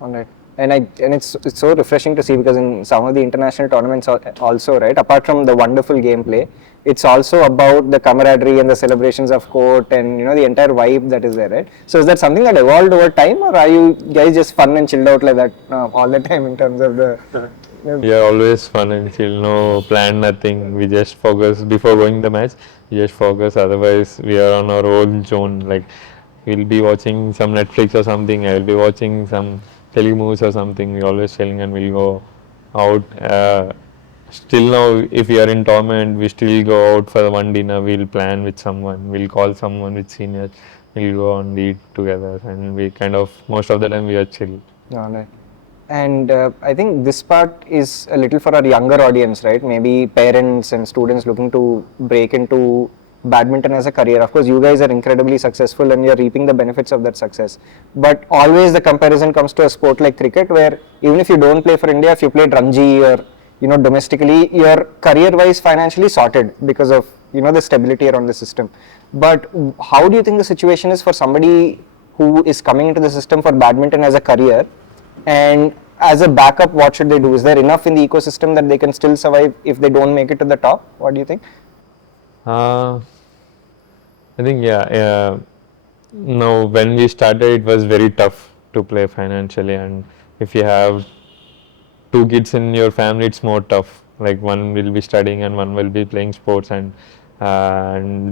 All right. And it's so refreshing to see, because in some of the international tournaments also, right, apart from the wonderful gameplay, it's also about the camaraderie and the celebrations of court and the entire vibe that is there, right? So is that something that evolved over time, or are you guys just fun and chilled out like that all the time in terms of the? We are always fun and chill, no plan, nothing. We just focus before going the match. We just focus. Otherwise, we are on our own zone. Like we'll be watching some Netflix or something. I will be watching some Telugu movies or something. We always chilling and we'll go out. Still now, if we are in tournament, we still go out for one dinner. We'll plan with someone. We'll call someone with seniors. We'll go and eat together, and we kind of most of the time we are chill. All right. And I think this part is a little for our younger audience, right? Maybe parents and students looking to break into badminton as a career. Of course, you guys are incredibly successful and you're reaping the benefits of that success. But always the comparison comes to a sport like cricket, where even if you don't play for India, if you played Ranji or domestically, you're career-wise financially sorted because of the stability around the system. But how do you think the situation is for somebody who is coming into the system for badminton as a career? And as a backup, what should they do? Is there enough in the ecosystem that they can still survive if they don't make it to the top? What do you think? I think now when we started, it was very tough to play financially, and if you have two kids in your family, it's more tough. Like one will be studying and one will be playing sports, and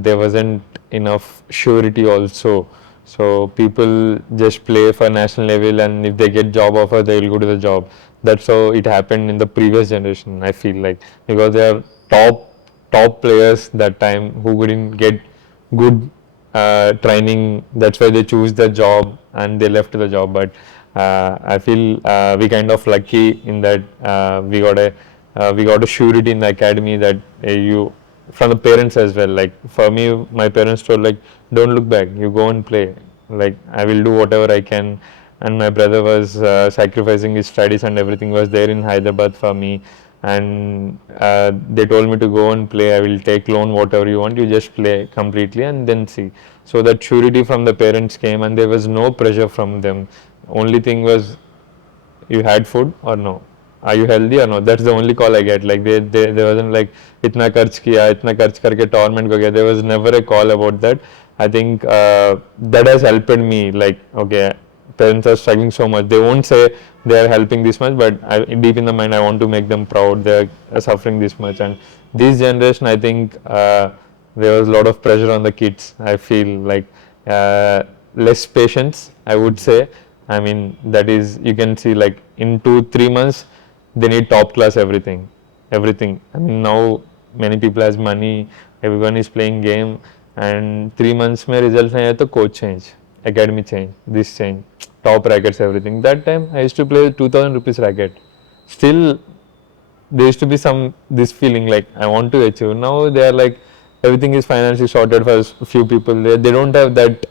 there wasn't enough surety also. So people just play for national level, and if they get job offer, they will go to the job. That's how it happened in the previous generation, I feel like, because they are top players that time who couldn't get good training. That's why they choose the job and they left the job. But I feel we kind of lucky in that we got a surety in the academy that you from the parents as well. Like for me, my parents told like, don't look back, you go and play. Like I will do whatever I can. And my brother was sacrificing his studies and everything was there in Hyderabad for me. And they told me to go and play. I will take loan, whatever you want. You just play completely and then see. So that surety from the parents came, and there was no pressure from them. Only thing was, you had food or no? Are you healthy or no? That's the only call I get. Like there wasn't like itna kharch kiya, itna kharch karke tournament ko gaya. There was never a call about that. I think that has helped me. Like okay, parents are struggling so much. They won't say they are helping this much, but deep in the mind, I want to make them proud. They are suffering this much, and this generation, I think there was a lot of pressure on the kids. I feel like less patience, I would say. I mean, that is, you can see like in 2-3 months, they need top class everything. I mean, now many people has money, everyone is playing game, and 3 months mein result nahi hai to coach change, academy change, this change, top rackets, everything. That time I used to play 2000 rupees racket. Still, there used to be this feeling like I want to achieve. Now they are like everything is financially sorted for a few people. They don't have that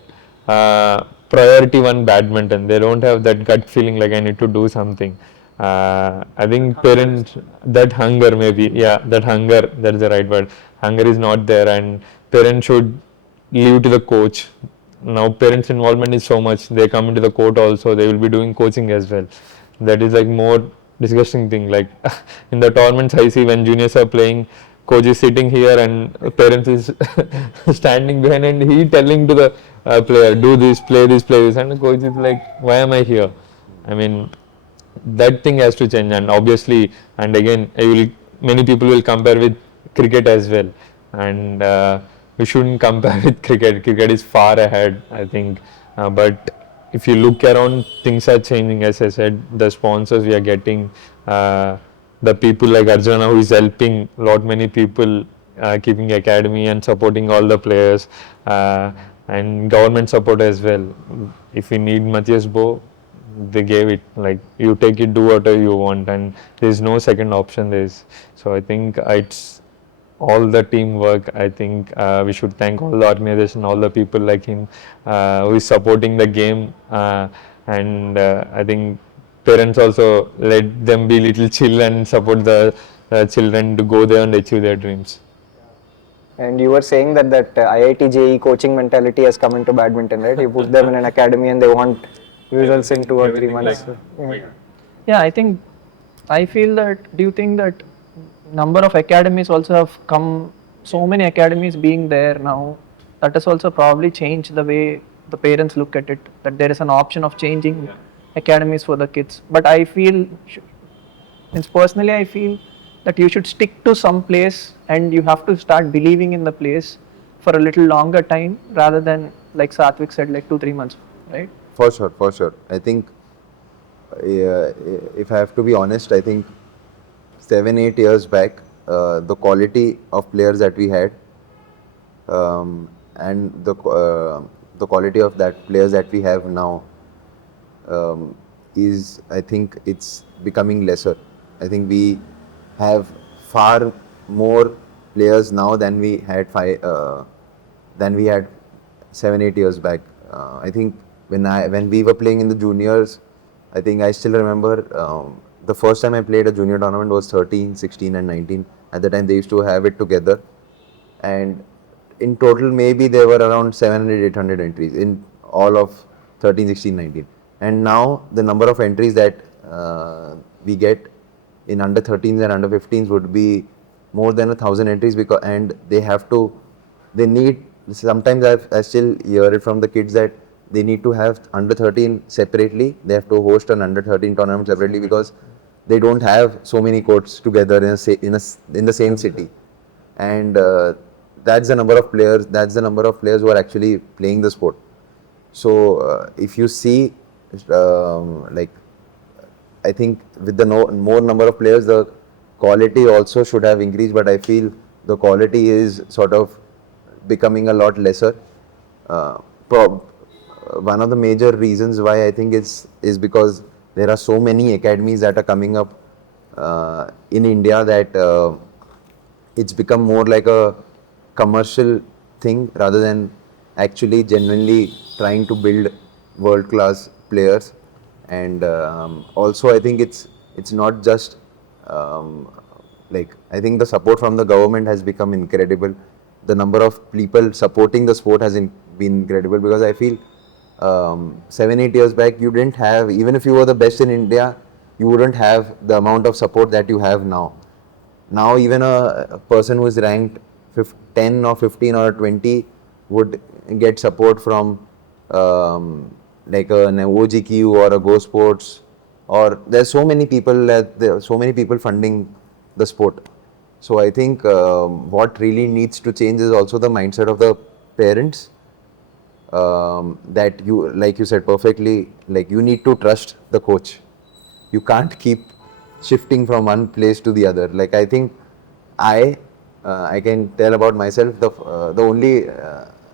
priority one badminton. They don't have that gut feeling like I need to do something. I think parents, that hunger maybe, yeah, that hunger, that's the right word. Hunger is not there, and parents should leave to the coach. Now parents' involvement is so much. They come into the court also. They will be doing coaching as well. That is like more disgusting thing. Like in the tournaments, I see when juniors are playing, coach is sitting here and parents is standing behind, and he telling to the player, do this, play this, and the coach is like, why am I here? I mean, that thing has to change, and obviously, and again, many people will compare with cricket as well, and we shouldn't compare with cricket. Cricket is far ahead, I think, but if you look around, things are changing. As I said, the sponsors we are getting, the people like Arjuna who is helping lot many people, keeping academy and supporting all the players, and government support as well. If we need Maas Bo, they gave it, like you take it, do whatever you want, and there's no second option. So I think it's all the teamwork. I think we should thank all the organization, all the people like him, who is supporting the game, and I think parents also let them be little chill and support the children to go there and achieve their dreams. And you were saying that IIT JEE coaching mentality has come into badminton, right? You put them in an academy and they want results in 2 or 3 months. Yeah, I feel that, do you think that number of academies also have come, so many academies being there now, that has also probably changed the way the parents look at it, that there is an option of changing academies for the kids. But I feel, personally I feel that you should stick to some place and you have to start believing in the place for a little longer time rather than, like Satwik said, like 2-3 months, right? For sure. I think, if I have to be honest, I think 7-8 years back, the quality of players that we had, and the quality of that players that we have now, is, I think it's becoming lesser. I think we have far more players now than we had 7-8 years back. I think when we were playing in the juniors, I think I still remember, the first time I played a junior tournament was 13, 16 and 19. At the time they used to have it together, and in total maybe there were around 700, 800 entries in all of 13, 16, 19. And now the number of entries that we get in under 13s and under 15s would be more than 1,000 entries, because they need, sometimes I still hear it from the kids that they need to have under 13 separately. They have to host an under 13 tournament separately because they don't have so many courts together in the same city. And that's the number of players. That's the number of players who are actually playing the sport. So if you see, like, I think with the more number of players, the quality also should have increased. But I feel the quality is sort of becoming a lot lesser. One of the major reasons why I think is because there are so many academies that are coming up in India that it's become more like a commercial thing rather than actually genuinely trying to build world-class players. And also I think it's not just like, I think the support from the government has become incredible. The number of people supporting the sport has been incredible, because I feel 7-8 years back you didn't have, even if you were the best in India, you wouldn't have the amount of support that you have now. Now even a person who is ranked 10 or 15 or 20 would get support from like an OGQ or a Go Sports, or there's so many people funding the sport. So I think what really needs to change is also the mindset of the parents, that you, like you said perfectly, like you need to trust the coach. You can't keep shifting from one place to the other. Like, I think I can tell about myself,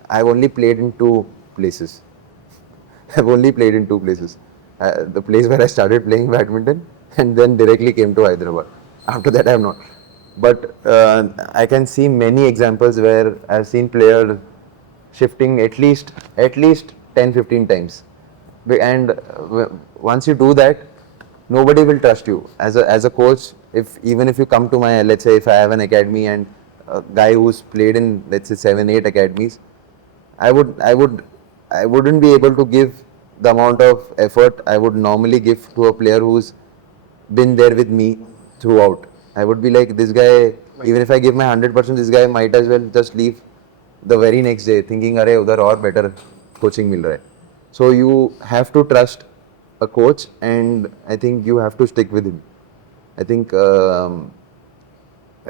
I've only played in two places. I've only played in two places. The place where I started playing badminton and then directly came to Hyderabad. After that I have not. But I can see many examples where I've seen players shifting at least 10-15 times. And once you do that, nobody will trust you as a coach. If even if you come to my, let's say if I have an academy and a guy who's played in, let's say 7-8 academies, I wouldn't be able to give the amount of effort I would normally give to a player who's been there with me throughout. I would be like, this guy, even if I give my 100%, this guy might as well just leave the very next day thinking, अरे उधर और better coaching मिल रहा है. So you have to trust a coach, and I think you have to stick with him. I think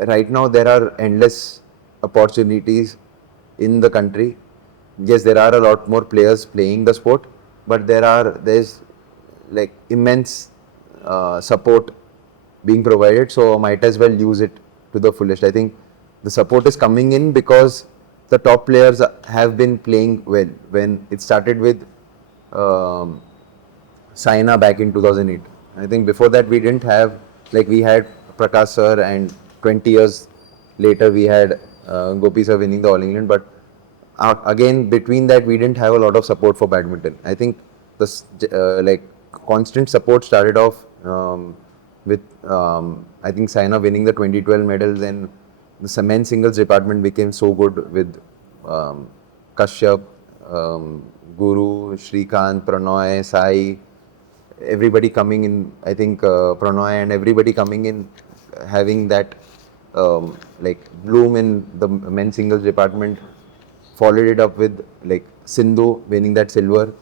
right now there are endless opportunities in the country. Yes, there are a lot more players playing the sport, but there's like immense support being provided, so might as well use it to the fullest. I think the support is coming in because the top players have been playing well. When it started with Saina back in 2008, I think before that we didn't have, like we had Prakash sir, and 20 years later we had Gopi sir winning the All England, but again between that we didn't have a lot of support for badminton. I think this like constant support started off with I think Saina winning the 2012 medal. Then the men's singles department became so good with Kashyap, Guru, Shrikant, Pranoy, Sai, everybody coming in. I think Pranoy and everybody coming in, having that like bloom in the men's singles department. Followed it up with like Sindhu winning that silver,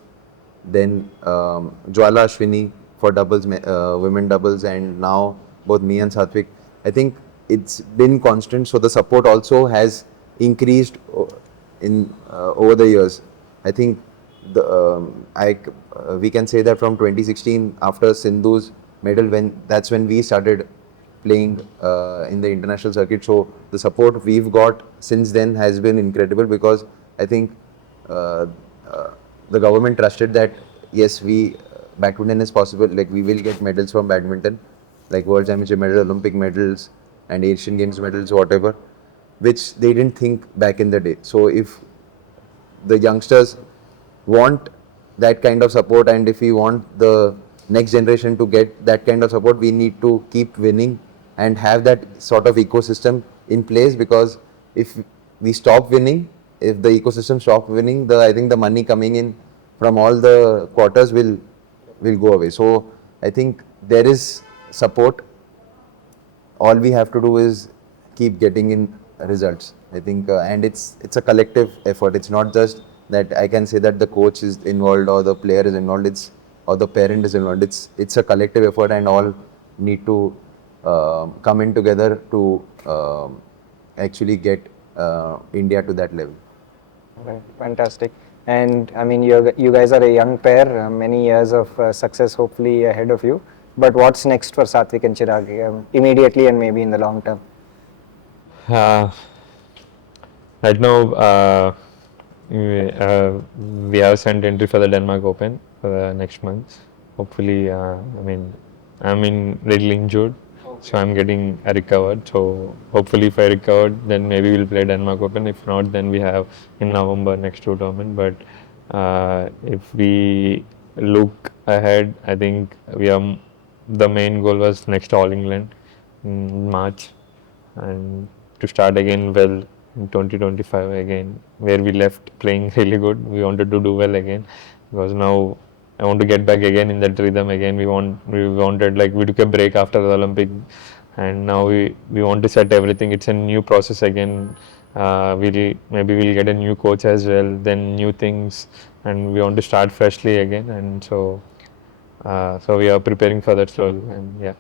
then Jwala Ashwini for doubles, women doubles, and now both me and Satwik. I think it's been constant, so the support also has increased in over the years. I think we can say that from 2016, after Sindhu's medal, that's when we started playing in the international circuit. So the support we've got since then has been incredible, because I think the government trusted that yes, badminton is possible, like we will get medals from badminton, like World Championship medals, Olympic medals and Asian Games medals, whatever, which they didn't think back in the day. So if the youngsters want that kind of support, and if we want the next generation to get that kind of support, we need to keep winning and have that sort of ecosystem in place, because if we stop winning, if the ecosystem stops winning, I think the money coming in from all the quarters will go away. So I think there is support. All we have to do is keep getting in results. I think, and it's a collective effort. It's not just that I can say that the coach is involved or the player is involved, or the parent is involved. It's a collective effort, and all need to come in together to actually get India to that level. Right, fantastic. And I mean, you guys are a young pair, many years of success hopefully ahead of you. But what's next for Satwik and Chirag, immediately and maybe in the long term? Right now, we have sent entry for the Denmark Open for the next month. Hopefully, I mean, I'm little injured, so I'm getting recovered. So hopefully, if I recovered, then maybe we'll play Denmark Open. If not, then we have in November next two tournament. But if we look ahead, I think the main goal was next All England in March, and to start again well in 2025 again, where we left playing really good. We wanted to do well again, because now I want to get back again in that rhythm again. We wanted, like, we took a break after the Olympic, and now we want to set everything. It's a new process again. Maybe we'll get a new coach as well, then new things, and we want to start freshly again. And so we are preparing for that slowly, and yeah.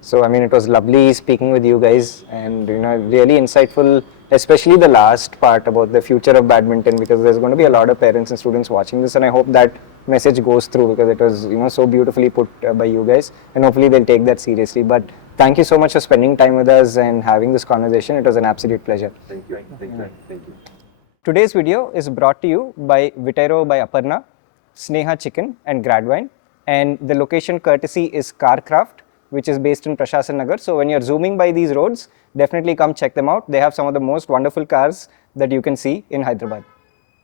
So I mean, it was lovely speaking with you guys, and really insightful, especially the last part about the future of badminton, because there's going to be a lot of parents and students watching this, and I hope that message goes through, because it was so beautifully put by you guys, and hopefully they'll take that seriously. But thank you so much for spending time with us and having this conversation. It was an absolute pleasure. Thank you. Today's video is brought to you by Viterro by Aparna, Sneha Chicken and Gradwine, and the location courtesy is Carcraft, which is based in Prashasan Nagar. So when you're zooming by these roads, definitely come check them out. They have some of the most wonderful cars that you can see in Hyderabad.